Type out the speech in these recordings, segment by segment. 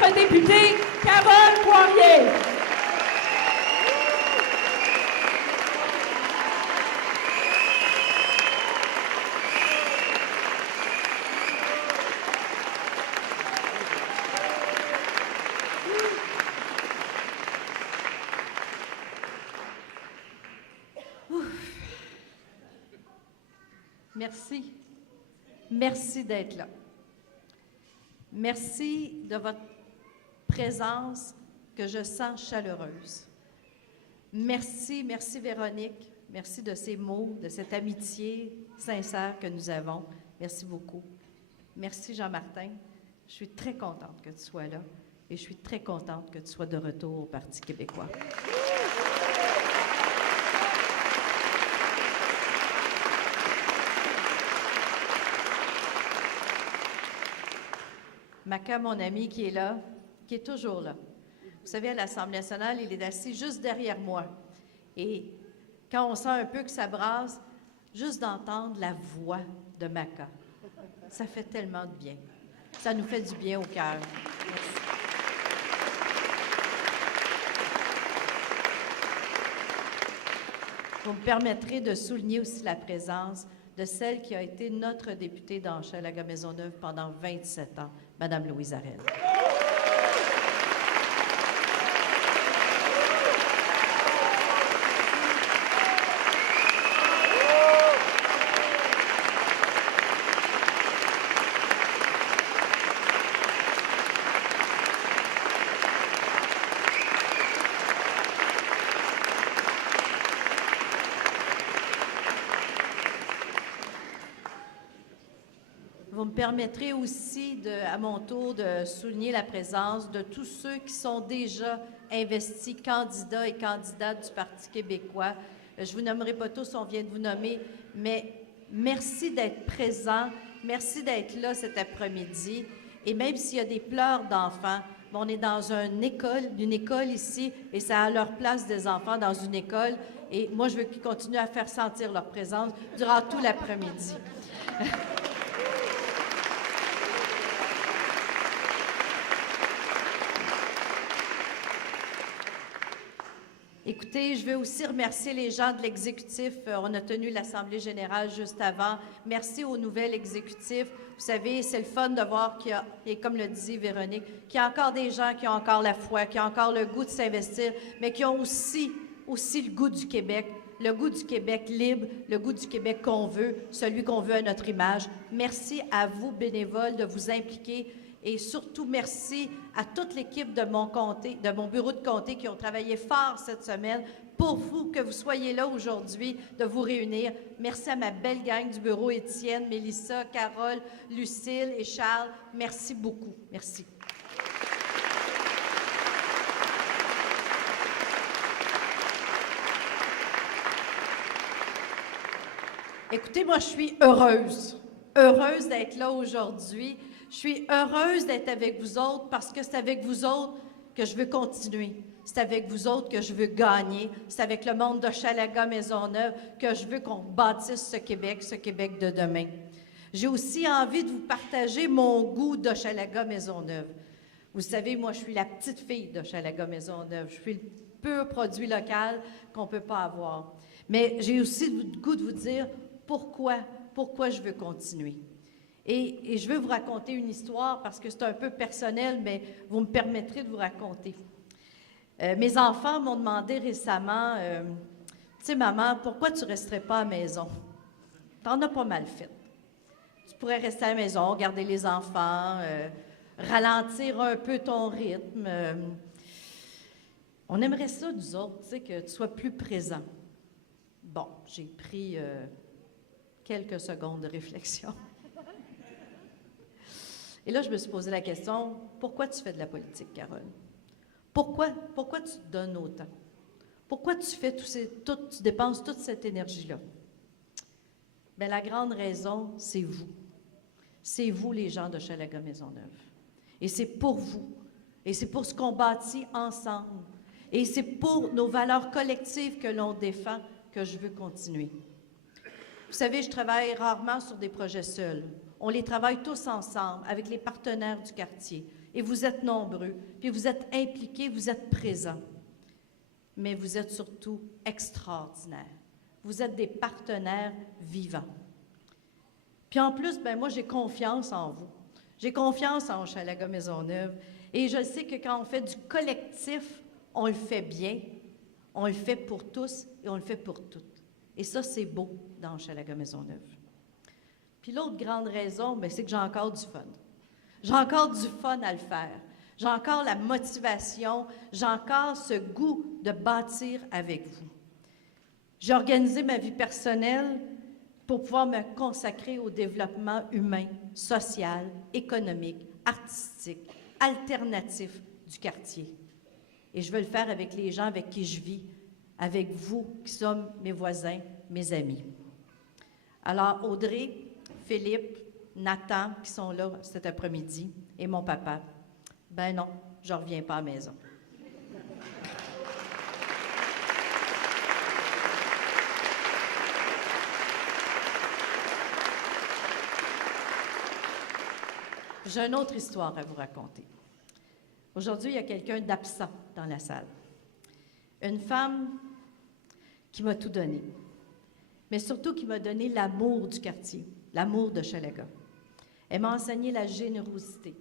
notre députée Carole Poirier. Merci. Merci d'être là. Merci de votre présence que je sens chaleureuse. Merci, merci Véronique. Merci de ces mots, de cette amitié sincère que nous avons. Merci beaucoup. Merci Jean-Martin. Je suis très contente que tu sois là et je suis très contente que tu sois de retour au Parti québécois. Maca, mon ami, qui est là, qui est toujours là. Vous savez, à l'Assemblée nationale, il est assis juste derrière moi. Et quand on sent un peu que ça brasse, juste d'entendre la voix de Maca, ça fait tellement de bien. Ça nous fait du bien au cœur. Merci. Vous me permettrez de souligner aussi la présence de celle qui a été notre députée d'Hochelaga-Maisonneuve pendant 27 ans, Mme Louise Arel. Vous me permettrez aussi, à mon tour, de souligner la présence de tous ceux qui sont déjà investis, candidats et candidates du Parti québécois. Je ne vous nommerai pas tous, on vient de vous nommer, mais merci d'être présents, merci d'être là cet après-midi. Et même s'il y a des pleurs d'enfants, on est dans une école ici, et ça a leur place des enfants dans une école. Et moi, je veux qu'ils continuent à faire sentir leur présence durant tout l'après-midi. Écoutez, je veux aussi remercier les gens de l'exécutif. On a tenu l'Assemblée générale juste avant. Merci au nouvel exécutif. Vous savez, c'est le fun de voir qu'il y a, et comme le disait Véronique, qu'il y a encore des gens qui ont encore la foi, qui ont encore le goût de s'investir, mais qui ont aussi le goût du Québec libre, le goût du Québec qu'on veut, celui qu'on veut à notre image. Merci à vous, bénévoles, de vous impliquer. Et surtout, merci à toute l'équipe de mon comté, de mon bureau de comté qui ont travaillé fort cette semaine pour vous, que vous soyez là aujourd'hui, de vous réunir. Merci à ma belle gang du bureau, Étienne, Mélissa, Carole, Lucille et Charles. Merci beaucoup. Merci. Écoutez, moi, je suis heureuse d'être là aujourd'hui. Je suis heureuse d'être avec vous autres parce que c'est avec vous autres que je veux continuer. C'est avec vous autres que je veux gagner. C'est avec le monde d'Hochelaga-Maisonneuve que je veux qu'on bâtisse ce Québec de demain. J'ai aussi envie de vous partager mon goût d'Hochelaga-Maisonneuve. Vous savez, moi, je suis la petite fille d'Hochelaga-Maisonneuve. Je suis le pur produit local qu'on ne peut pas avoir. Mais j'ai aussi le goût de vous dire pourquoi je veux continuer. Et je veux vous raconter une histoire parce que c'est un peu personnel, mais vous me permettrez de vous raconter. Mes enfants m'ont demandé récemment, tu sais, maman, pourquoi tu ne resterais pas à la maison? T'en as pas mal fait. Tu pourrais rester à la maison, garder les enfants, ralentir un peu ton rythme. On aimerait ça, nous autres, tu sais, que tu sois plus présent. Bon, j'ai pris quelques secondes de réflexion. Et là, je me suis posé la question, pourquoi tu fais de la politique, Carole? Pourquoi tu te donnes autant? Pourquoi tu fais tu dépenses toute cette énergie-là? Bien, la grande raison, c'est vous. C'est vous, les gens d'Hochelaga-Maisonneuve. Et c'est pour vous. Et c'est pour ce qu'on bâtit ensemble. Et c'est pour nos valeurs collectives que l'on défend que je veux continuer. Vous savez, je travaille rarement sur des projets seuls. On les travaille tous ensemble avec les partenaires du quartier. Et vous êtes nombreux, puis vous êtes impliqués, vous êtes présents. Mais vous êtes surtout extraordinaires. Vous êtes des partenaires vivants. Puis en plus, ben moi, j'ai confiance en vous. J'ai confiance en Hochelaga Maisonneuve. Et je sais que quand on fait du collectif, on le fait bien, on le fait pour tous et on le fait pour toutes. Et ça, c'est beau dans Hochelaga Maisonneuve. Puis l'autre grande raison, bien, c'est que j'ai encore du fun. J'ai encore du fun à le faire. J'ai encore la motivation, j'ai encore ce goût de bâtir avec vous. J'ai organisé ma vie personnelle pour pouvoir me consacrer au développement humain, social, économique, artistique, alternatif du quartier. Et je veux le faire avec les gens avec qui je vis, avec vous qui sommes mes voisins, mes amis. Alors, Audrey, Philippe, Nathan, qui sont là cet après-midi, et mon papa, ben non, je ne reviens pas à la maison. J'ai une autre histoire à vous raconter. Aujourd'hui, il y a quelqu'un d'absent dans la salle. Une femme qui m'a tout donné, mais surtout qui m'a donné l'amour du quartier, l'amour de Hochelaga. Elle m'a enseigné la générosité.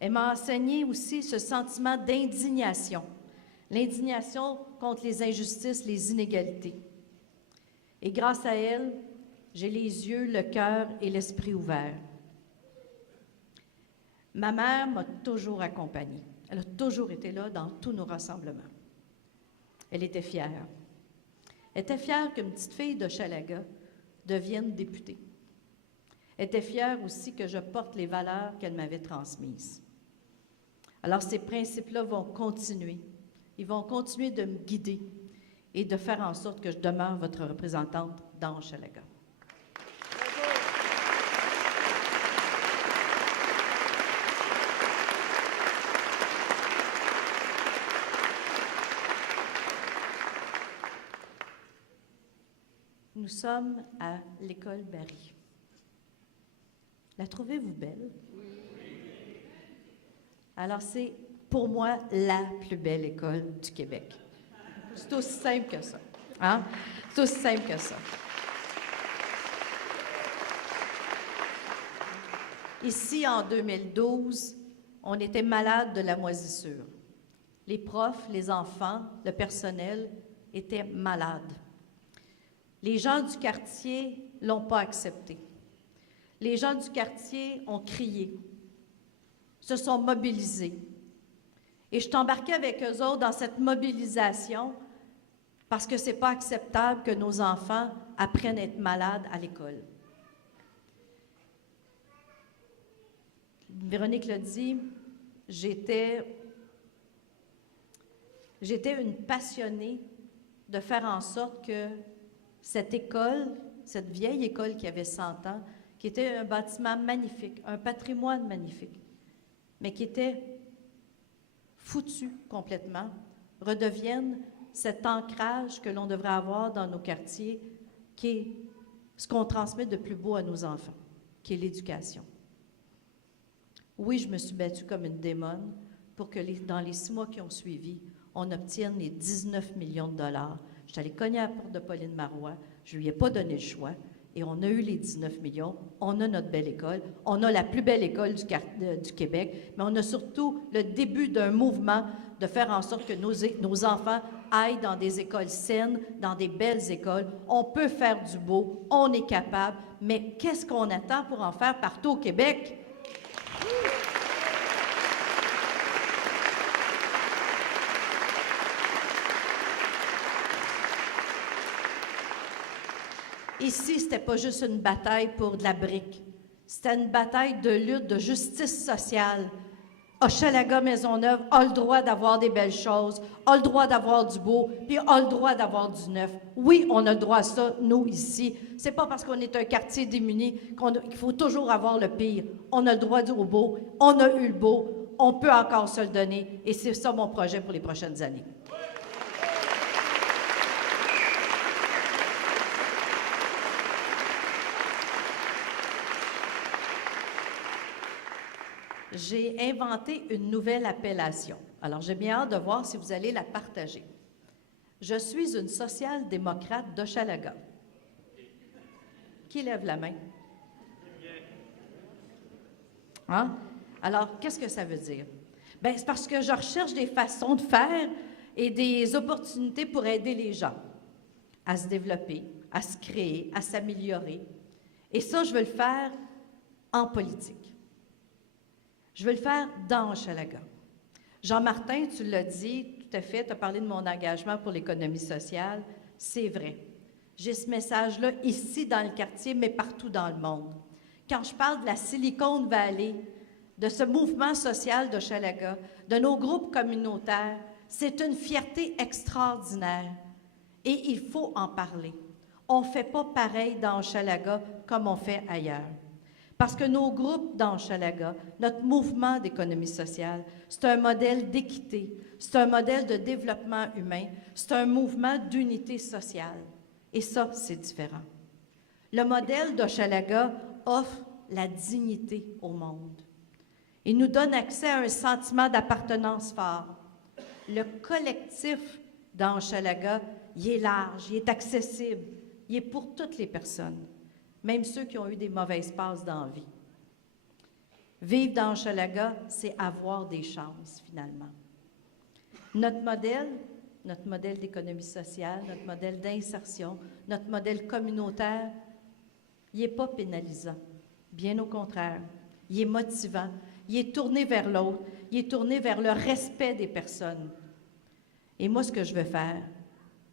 Elle m'a enseigné aussi ce sentiment d'indignation, l'indignation contre les injustices, les inégalités. Et grâce à elle, j'ai les yeux, le cœur et l'esprit ouverts. Ma mère m'a toujours accompagnée. Elle a toujours été là dans tous nos rassemblements. Elle était fière. Elle était fière qu'une petite fille de Hochelaga devienne députée. Elle était fière aussi que je porte les valeurs qu'elle m'avait transmises. Alors, ces principes-là vont continuer. Ils vont continuer de me guider et de faire en sorte que je demeure votre représentante dans Hochelaga. Nous sommes à l'école Barry. La trouvez-vous belle? Oui. Alors, c'est pour moi la plus belle école du Québec. C'est aussi simple que ça. Hein? C'est aussi simple que ça. Ici, en 2012, on était malade de la moisissure. Les profs, les enfants, le personnel étaient malades. Les gens du quartier ne l'ont pas accepté. Les gens du quartier ont crié, se sont mobilisés. Et je suis embarquée avec eux autres dans cette mobilisation parce que ce n'est pas acceptable que nos enfants apprennent à être malades à l'école. Véronique l'a dit, j'étais une passionnée de faire en sorte que cette école, cette vieille école qui avait 100 ans, qui était un bâtiment magnifique, un patrimoine magnifique, mais qui était foutu complètement, redevienne cet ancrage que l'on devrait avoir dans nos quartiers, qui est ce qu'on transmet de plus beau à nos enfants, qui est l'éducation. Oui, je me suis battue comme une démone pour que dans les 6 mois qui ont suivi, on obtienne les 19 millions de dollars. Je suis allée cogner à la porte de Pauline Marois, je ne lui ai pas donné le choix, et on a eu les 19 millions, on a notre belle école, on a la plus belle école du Québec, mais on a surtout le début d'un mouvement de faire en sorte que nos enfants aillent dans des écoles saines, dans des belles écoles. On peut faire du beau, on est capable, mais qu'est-ce qu'on attend pour en faire partout au Québec? Ici, ce n'était pas juste une bataille pour de la brique. C'était une bataille de lutte, de justice sociale. Hochelaga Maisonneuve a le droit d'avoir des belles choses, a le droit d'avoir du beau, puis a le droit d'avoir du neuf. Oui, on a le droit à ça, nous, ici. C'est pas parce qu'on est un quartier démuni qu'il faut toujours avoir le pire. On a le droit au beau, on a eu le beau, on peut encore se le donner, et c'est ça mon projet pour les prochaines années. j'ai inventé une nouvelle appellation. Alors, j'ai bien hâte de voir si vous allez la partager. Je suis une social-démocrate d'Hochelaga. Qui lève la main? Hein? Alors, qu'est-ce que ça veut dire? Bien, c'est parce que je recherche des façons de faire et des opportunités pour aider les gens à se développer, à se créer, à s'améliorer. Et ça, je veux le faire en politique. Je veux le faire dans Hochelaga. Jean-Martin, tu l'as dit, tout à fait, tu as parlé de mon engagement pour l'économie sociale. C'est vrai. J'ai ce message-là ici dans le quartier, mais partout dans le monde. Quand je parle de la Silicon Valley, de ce mouvement social d'Hochelaga, de nos groupes communautaires, c'est une fierté extraordinaire. Et il faut en parler. On ne fait pas pareil dans Hochelaga comme on fait ailleurs. Parce que nos groupes dans Hochelaga, notre mouvement d'économie sociale, c'est un modèle d'équité, c'est un modèle de développement humain, c'est un mouvement d'unité sociale. Et ça, c'est différent. Le modèle d'Hochelaga offre la dignité au monde. Il nous donne accès à un sentiment d'appartenance fort. Le collectif dans Hochelaga, il est large, il est accessible, il est pour toutes les personnes, même ceux qui ont eu des mauvaises passes dans la vie. Vivre dans Hochelaga, c'est avoir des chances, finalement. Notre modèle d'économie sociale, notre modèle d'insertion, notre modèle communautaire, il n'est pas pénalisant. Bien au contraire, il est motivant, il est tourné vers l'autre, il est tourné vers le respect des personnes. Et moi, ce que je veux faire,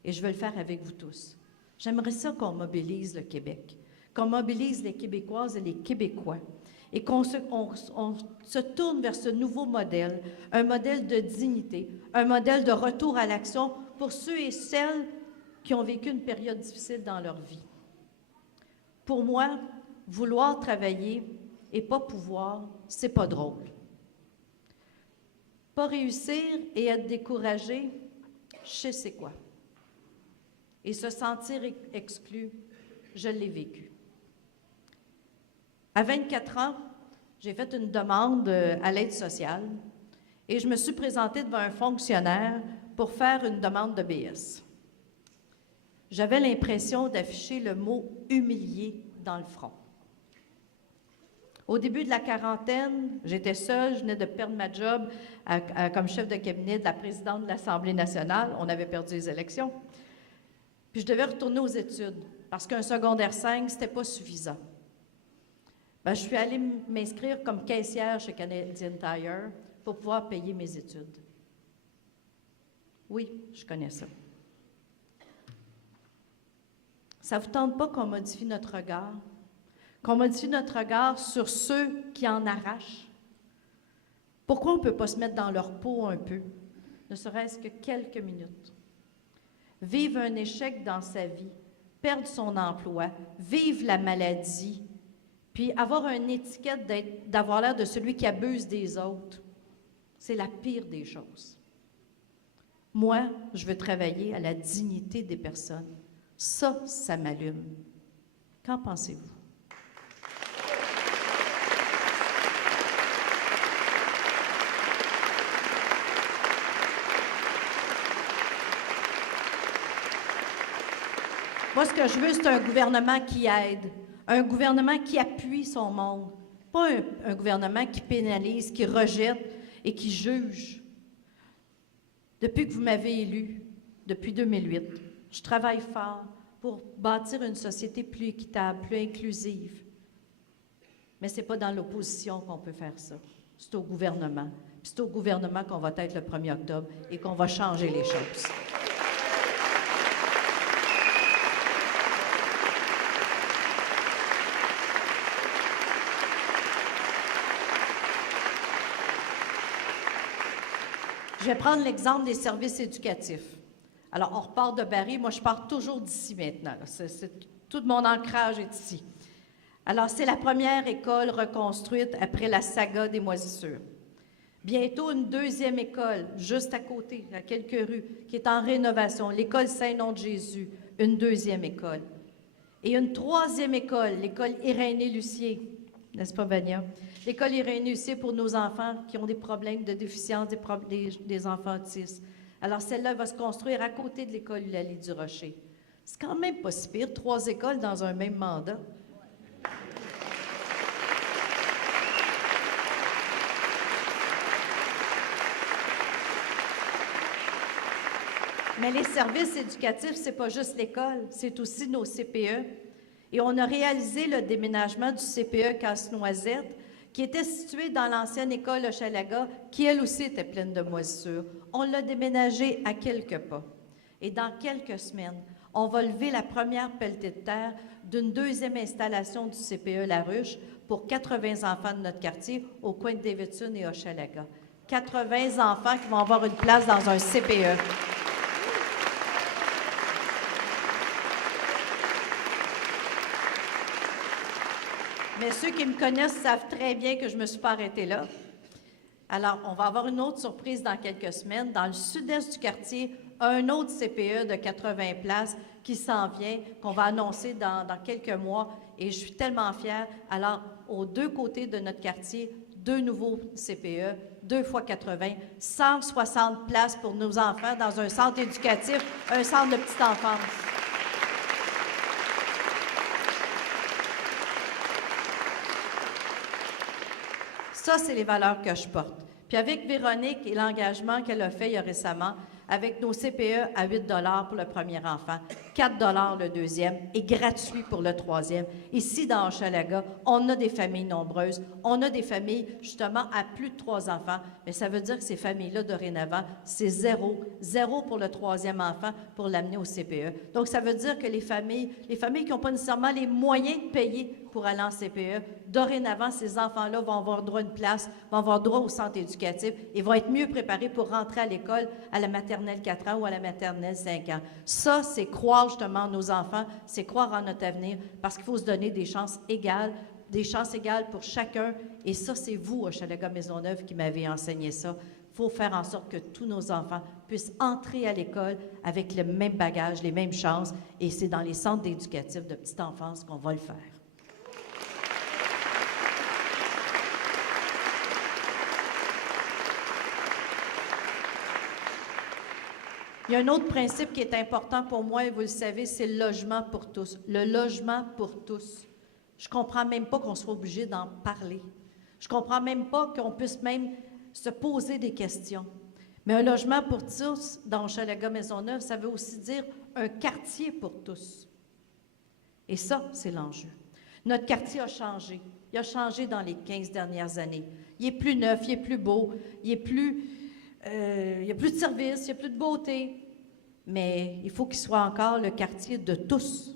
et je veux le faire avec vous tous, j'aimerais ça qu'on mobilise le Québec, qu'on mobilise les Québécoises et les Québécois, et qu'on se tourne vers ce nouveau modèle, un modèle de dignité, un modèle de retour à l'action pour ceux et celles qui ont vécu une période difficile dans leur vie. Pour moi, vouloir travailler et pas pouvoir, c'est pas drôle. Pas réussir et être découragé, je sais c'est quoi. Et se sentir exclu, je l'ai vécu. À 24 ans, j'ai fait une demande à l'aide sociale et je me suis présentée devant un fonctionnaire pour faire une demande de BS. J'avais l'impression d'afficher le mot « humilié » dans le front. Au début de la quarantaine, j'étais seule, je venais de perdre ma job comme chef de cabinet de la présidente de l'Assemblée nationale. On avait perdu les élections. Puis je devais retourner aux études parce qu'un secondaire 5, ce n'était pas suffisant. Bien, je suis allée m'inscrire comme caissière chez Canadian Tire pour pouvoir payer mes études. Oui, je connais ça. Ça ne vous tente pas qu'on modifie notre regard? Qu'on modifie notre regard sur ceux qui en arrachent? Pourquoi on ne peut pas se mettre dans leur peau un peu, ne serait-ce que quelques minutes? Vivre un échec dans sa vie, perdre son emploi, vivre la maladie, puis avoir une étiquette d'avoir l'air de celui qui abuse des autres, c'est la pire des choses. Moi, je veux travailler à la dignité des personnes. Ça m'allume. Qu'en pensez-vous? Moi, ce que je veux, c'est un gouvernement qui aide, un gouvernement qui appuie son monde, pas un gouvernement qui pénalise, qui rejette et qui juge. Depuis que vous m'avez élu, depuis 2008, je travaille fort pour bâtir une société plus équitable, plus inclusive. Mais ce n'est pas dans l'opposition qu'on peut faire ça. C'est au gouvernement. Puis c'est au gouvernement qu'on va être le 1er octobre et qu'on va changer les choses. Je vais prendre l'exemple des services éducatifs. Alors, on repart de Barry. Moi, je pars toujours d'ici maintenant. Tout mon ancrage est ici. Alors, c'est la première école reconstruite après la saga des moisissures. Bientôt, une deuxième école, juste à côté, à quelques rues, qui est en rénovation, l'école Saint-Nom-de-Jésus, une deuxième école. Et une troisième école, l'école Irénée-Lucier, N'est-ce pas, Vania? L'école est réunie aussi pour nos enfants qui ont des problèmes de déficience, des enfants autistes. Alors, celle-là va se construire à côté de l'école Eulalie du Rocher. C'est quand même pas si pire, 3 écoles dans un même mandat. Mais les services éducatifs, c'est pas juste l'école, c'est aussi nos CPE. Et on a réalisé le déménagement du CPE Casse-Noisette, qui était situé dans l'ancienne école Hochelaga, qui elle aussi était pleine de moisissures. On l'a déménagé à quelques pas. Et dans quelques semaines, on va lever la première pelletée de terre d'une deuxième installation du CPE La Ruche pour 80 enfants de notre quartier au coin de Davidson et Hochelaga. 80 enfants qui vont avoir une place dans un CPE. Mais ceux qui me connaissent savent très bien que je ne me suis pas arrêtée là. Alors, on va avoir une autre surprise dans quelques semaines. Dans le sud-est du quartier, un autre CPE de 80 places qui s'en vient, qu'on va annoncer dans quelques mois. Et je suis tellement fière. Alors, aux deux côtés de notre quartier, 2 nouveaux CPE, 2 fois 80, 160 places pour nos enfants dans un centre éducatif, un centre de petite enfance. Ça, c'est les valeurs que je porte. Puis avec Véronique et l'engagement qu'elle a fait il y a récemment, avec nos CPE à 8 $ pour le premier enfant, 4 $ le deuxième et gratuit pour le troisième. Ici, dans Hochelaga, on a des familles nombreuses. On a des familles, justement, à plus de 3 enfants. Mais ça veut dire que ces familles-là, dorénavant, c'est 0. 0 pour le troisième enfant pour l'amener au CPE. Donc, ça veut dire que les familles qui n'ont pas nécessairement les moyens de payer pour aller en CPE, dorénavant, ces enfants-là vont avoir droit à une place, vont avoir droit au centre éducatif et vont être mieux préparés pour rentrer à l'école à la maternelle 4 ans ou à la maternelle 5 ans. Ça, c'est croire justement en nos enfants, c'est croire en notre avenir, parce qu'il faut se donner des chances égales pour chacun. Et ça, c'est vous, Hochelaga Maisonneuve, qui m'avez enseigné ça. Il faut faire en sorte que tous nos enfants puissent entrer à l'école avec le même bagage, les mêmes chances. Et c'est dans les centres éducatifs de petite enfance qu'on va le faire. Il y a un autre principe qui est important pour moi, et vous le savez, c'est le logement pour tous. Le logement pour tous. Je ne comprends même pas qu'on soit obligé d'en parler. Je ne comprends même pas qu'on puisse même se poser des questions. Mais un logement pour tous, dans Hochelaga Maisonneuve, ça veut aussi dire un quartier pour tous. Et ça, c'est l'enjeu. Notre quartier a changé. Il a changé dans les 15 dernières années. Il est plus neuf, il est plus beau, il n'y a plus de services, il n'y a plus de beauté. Mais il faut qu'il soit encore le quartier de tous.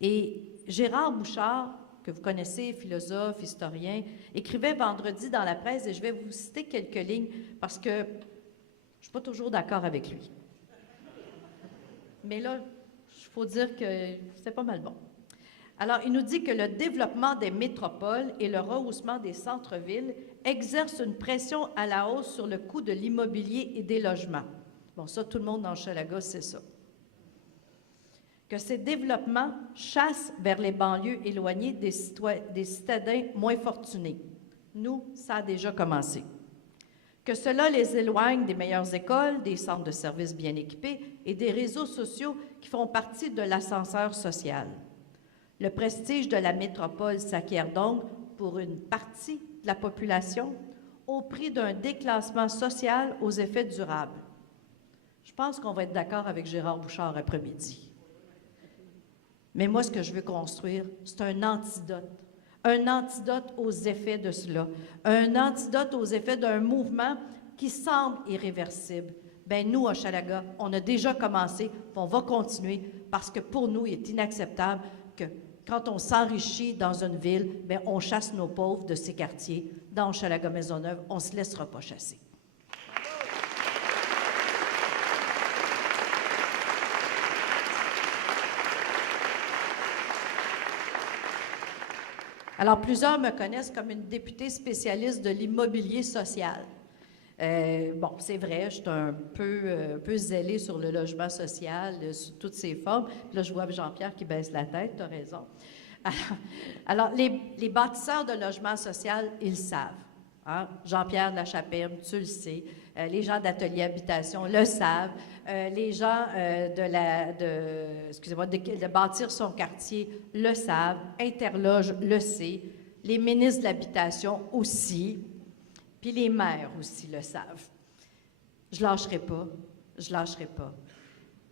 Et Gérard Bouchard, que vous connaissez, philosophe, historien, écrivait vendredi dans la presse, et je vais vous citer quelques lignes parce que je ne suis pas toujours d'accord avec lui. Mais là, il faut dire que c'est pas mal bon. Alors, il nous dit que le développement des métropoles et le rehaussement des centres-villes exercent une pression à la hausse sur le coût de l'immobilier et des logements. Bon, ça, tout le monde dans Hochelaga sait ça. Que ces développements chassent vers les banlieues éloignées des citadins moins fortunés. Nous, ça a déjà commencé. Que cela les éloigne des meilleures écoles, des centres de services bien équipés et des réseaux sociaux qui font partie de l'ascenseur social. Le prestige de la métropole s'acquiert donc pour une partie de la population au prix d'un déclassement social aux effets durables. Je pense qu'on va être d'accord avec Gérard Bouchard après-midi. Mais moi, ce que je veux construire, c'est un antidote aux effets de cela, un antidote aux effets d'un mouvement qui semble irréversible. Bien, nous, à Hochelaga, on a déjà commencé, on va continuer, parce que pour nous, il est inacceptable que quand on s'enrichit dans une ville, bien, on chasse nos pauvres de ces quartiers. Dans Hochelaga Maisonneuve, on ne se laissera pas chasser. Alors, plusieurs me connaissent comme une députée spécialiste de l'immobilier social. Bon, c'est vrai, je suis un peu zélée sur le logement social, sous toutes ses formes. Là, je vois Jean-Pierre qui baisse la tête, tu as raison. Alors, les bâtisseurs de logements sociaux, ils le savent. Hein? Jean-Pierre de la Chapelle, tu le sais. Les gens d'Atelier Habitation le savent. Les gens de bâtir son quartier le savent. Interloge le sait. Les ministres de l'Habitation aussi. Puis les maires aussi le savent. Je lâcherai pas. Je lâcherai pas.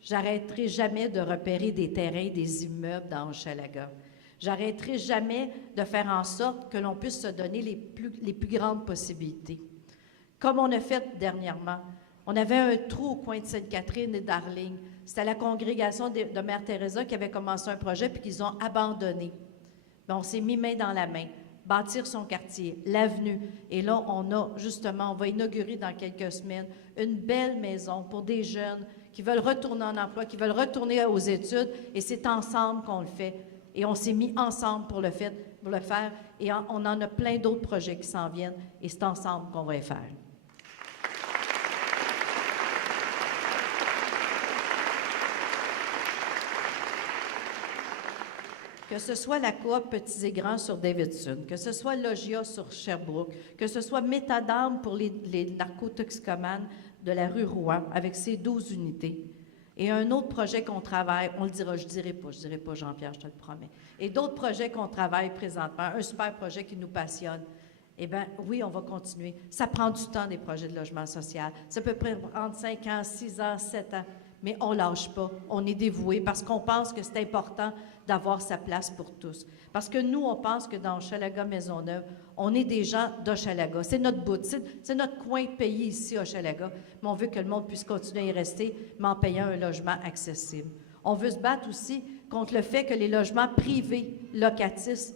J'arrêterai jamais de repérer des terrains, des immeubles dans Hochelaga. J'arrêterai jamais de faire en sorte que l'on puisse se donner les plus grandes possibilités. Comme on a fait dernièrement. On avait un trou au coin de Sainte-Catherine et d'Arling. C'était la congrégation de Mère Teresa qui avait commencé un projet puis qu'ils ont abandonné. Mais on s'est mis main dans la main. Bâtir son quartier, l'avenue. Et là, on va inaugurer dans quelques semaines une belle maison pour des jeunes qui veulent retourner en emploi, qui veulent retourner aux études. Et c'est ensemble qu'on le fait. Et on s'est mis ensemble pour le faire. Et on en a plein d'autres projets qui s'en viennent. Et c'est ensemble qu'on va les faire. Que ce soit la coop Petits et Grands sur Davidson, que ce soit Logia sur Sherbrooke, que ce soit Métadame pour les narcotoxicomanes de la rue Rouen avec ses 12 unités. Et un autre projet qu'on travaille, on le dira, je dirai pas Jean-Pierre, je te le promets. Et d'autres projets qu'on travaille présentement, un super projet qui nous passionne. Eh bien, oui, on va continuer. Ça prend du temps, des projets de logement social. Ça peut prendre 5 ans, 6 ans, 7 ans. Mais on ne lâche pas. On est dévoué parce qu'on pense que c'est important d'avoir sa place pour tous. Parce que nous, on pense que dans Hochelaga-Maisonneuve, on est des gens d'Hochelaga. C'est notre bout, c'est notre coin de pays ici, Hochelaga. Mais on veut que le monde puisse continuer à y rester, mais en payant un logement accessible. On veut se battre aussi contre le fait que les logements privés locatifs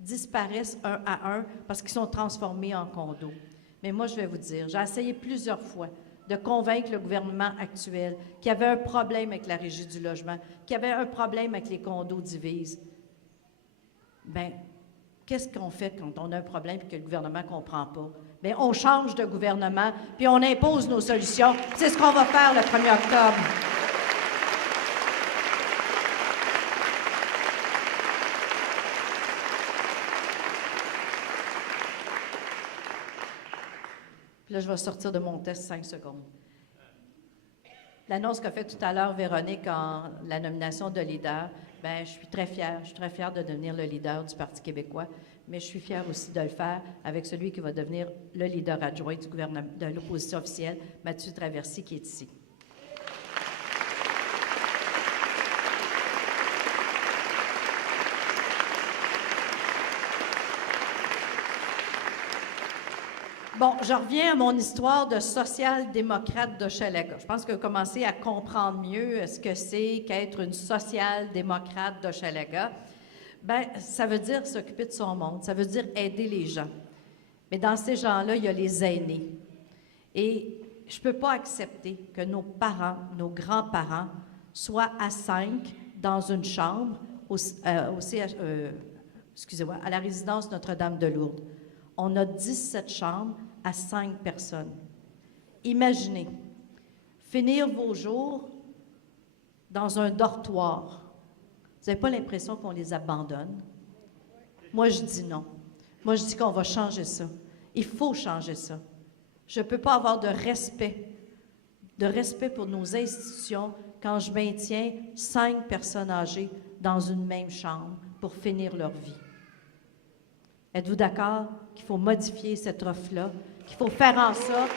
disparaissent un à un parce qu'ils sont transformés en condos. Mais moi, je vais vous dire, j'ai essayé plusieurs fois de convaincre le gouvernement actuel qu'il y avait un problème avec la Régie du logement, qu'il y avait un problème avec les condos divises. Bien, qu'est-ce qu'on fait quand on a un problème et que le gouvernement ne comprend pas? Bien, on change de gouvernement, puis on impose nos solutions. C'est ce qu'on va faire le 1er octobre. Là, je vais sortir de mon test 5 secondes. L'annonce qu'a faite tout à l'heure Véronique en la nomination de leader, bien, je suis très fière. Je suis très fière de devenir le leader du Parti québécois, mais je suis fière aussi de le faire avec celui qui va devenir le leader adjoint du gouvernement, de l'opposition officielle, Mathieu Traversy, qui est ici. Bon, je reviens à mon histoire de social-démocrate d'Hochelaga. Je pense que vous commencez à comprendre mieux ce que c'est qu'être une social-démocrate d'Hochelaga. Bien, ça veut dire s'occuper de son monde, ça veut dire aider les gens. Mais dans ces gens-là, il y a les aînés. Et je ne peux pas accepter que nos parents, nos grands-parents, soient à 5 dans une chambre à la résidence Notre-Dame-de-Lourdes. On a 17 chambres à 5 personnes. Imaginez, finir vos jours dans un dortoir. Vous n'avez pas l'impression qu'on les abandonne? Moi, je dis non. Moi, je dis qu'on va changer ça. Il faut changer ça. Je ne peux pas avoir de respect pour nos institutions quand je maintiens 5 personnes âgées dans une même chambre pour finir leur vie. Êtes-vous d'accord qu'il faut modifier cette offre-là, qu'il faut faire en sorte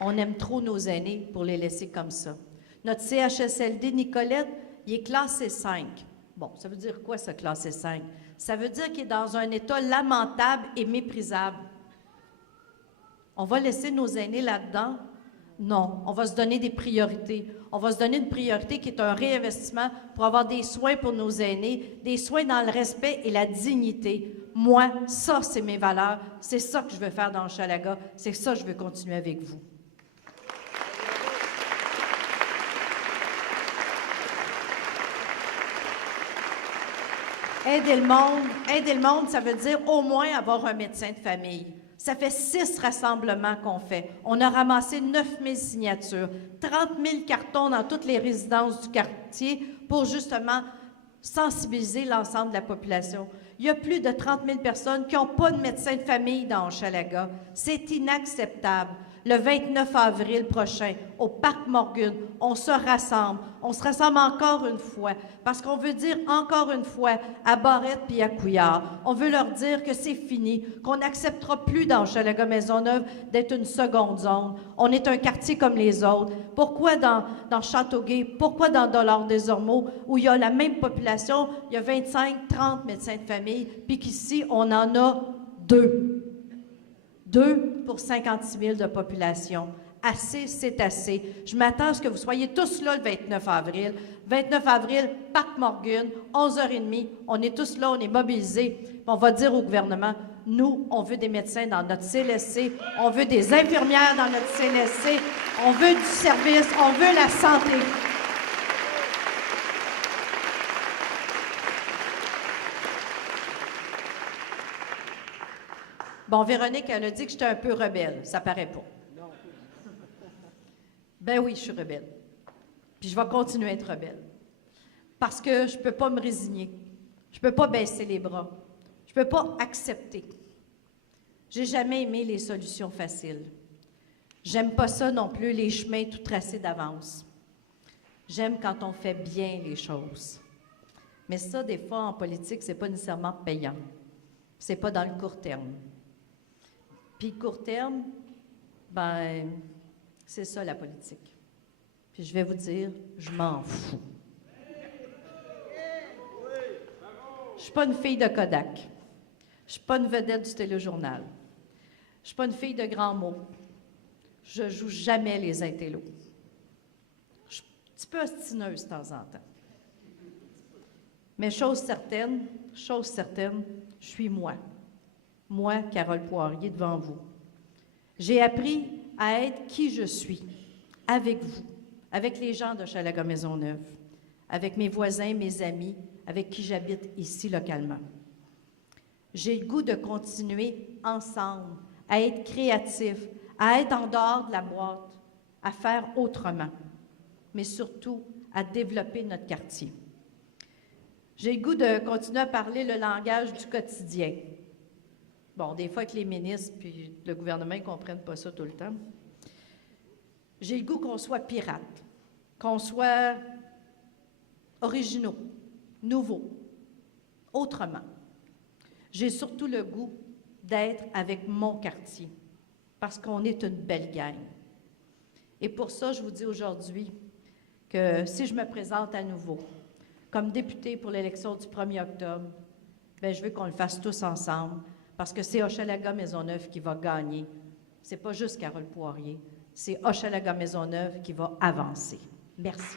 on aime trop nos aînés pour les laisser comme ça. Notre CHSLD Nicolette, il est classé 5. Bon, ça veut dire quoi, ce classé 5? Ça veut dire qu'il est dans un état lamentable et méprisable. On va laisser nos aînés là-dedans? Non, on va se donner des priorités. On va se donner une priorité qui est un réinvestissement pour avoir des soins pour nos aînés, des soins dans le respect et la dignité. Moi, ça, c'est mes valeurs. C'est ça que je veux faire dans Hochelaga. C'est ça que je veux continuer avec vous. Aider le monde, ça veut dire au moins avoir un médecin de famille. Ça fait 6 rassemblements qu'on fait. On a ramassé 9 000 signatures, 30 000 cartons dans toutes les résidences du quartier pour justement sensibiliser l'ensemble de la population. Il y a plus de 30 000 personnes qui n'ont pas de médecin de famille dans Hochelaga. C'est inacceptable. Le 29 avril prochain, au Parc Morgan, on se rassemble. On se rassemble encore une fois parce qu'on veut dire encore une fois à Barrette puis à Couillard, on veut leur dire que c'est fini, qu'on n'acceptera plus dans Hochelaga-Maisonneuve d'être une seconde zone. On est un quartier comme les autres. Pourquoi dans Châteauguay? Pourquoi dans Dollard-des-Ormeaux, où il y a la même population, il y a 25-30 médecins de famille, puis qu'ici, on en a 2. 2 pour 56 000 de population. Assez, c'est assez. Je m'attends à ce que vous soyez tous là le 29 avril. 29 avril, Parc Morgan, 11h30. On est tous là, on est mobilisés. On va dire au gouvernement, nous, on veut des médecins dans notre CLSC, on veut des infirmières dans notre CLSC, on veut du service, on veut la santé. Bon, Véronique, elle a dit que j'étais un peu rebelle. Ça paraît pas. Ben oui, je suis rebelle. Puis je vais continuer à être rebelle. Parce que je ne peux pas me résigner. Je ne peux pas baisser les bras. Je ne peux pas accepter. J'ai jamais aimé les solutions faciles. J'aime pas ça non plus, les chemins tout tracés d'avance. J'aime quand on fait bien les choses. Mais ça, des fois, en politique, c'est pas nécessairement payant. C'est pas dans le court terme. Puis court terme, ben, c'est ça la politique. Puis je vais vous dire, je m'en fous. Je suis pas une fille de Kodak. Je suis pas une vedette du téléjournal. Je suis pas une fille de grands mots. Je joue jamais les intellos. Je suis un petit peu ostineuse de temps en temps. Mais chose certaine, je suis moi. Moi, Carole Poirier, devant vous. J'ai appris à être qui je suis, avec vous, avec les gens de Hochelaga-Maisonneuve, avec mes voisins, mes amis, avec qui j'habite ici localement. J'ai le goût de continuer ensemble, à être créatif, à être en dehors de la boîte, à faire autrement, mais surtout à développer notre quartier. J'ai le goût de continuer à parler le langage du quotidien. Bon, des fois que les ministres puis le gouvernement ne comprennent pas ça tout le temps. J'ai le goût qu'on soit pirate, qu'on soit originaux, nouveaux, autrement. J'ai surtout le goût d'être avec mon quartier, parce qu'on est une belle gang. Et pour ça, je vous dis aujourd'hui que si je me présente à nouveau comme députée pour l'élection du 1er octobre, bien, je veux qu'on le fasse tous ensemble, parce que c'est Hochelaga-Maisonneuve qui va gagner. C'est pas juste Carole Poirier, c'est Hochelaga-Maisonneuve qui va avancer. Merci.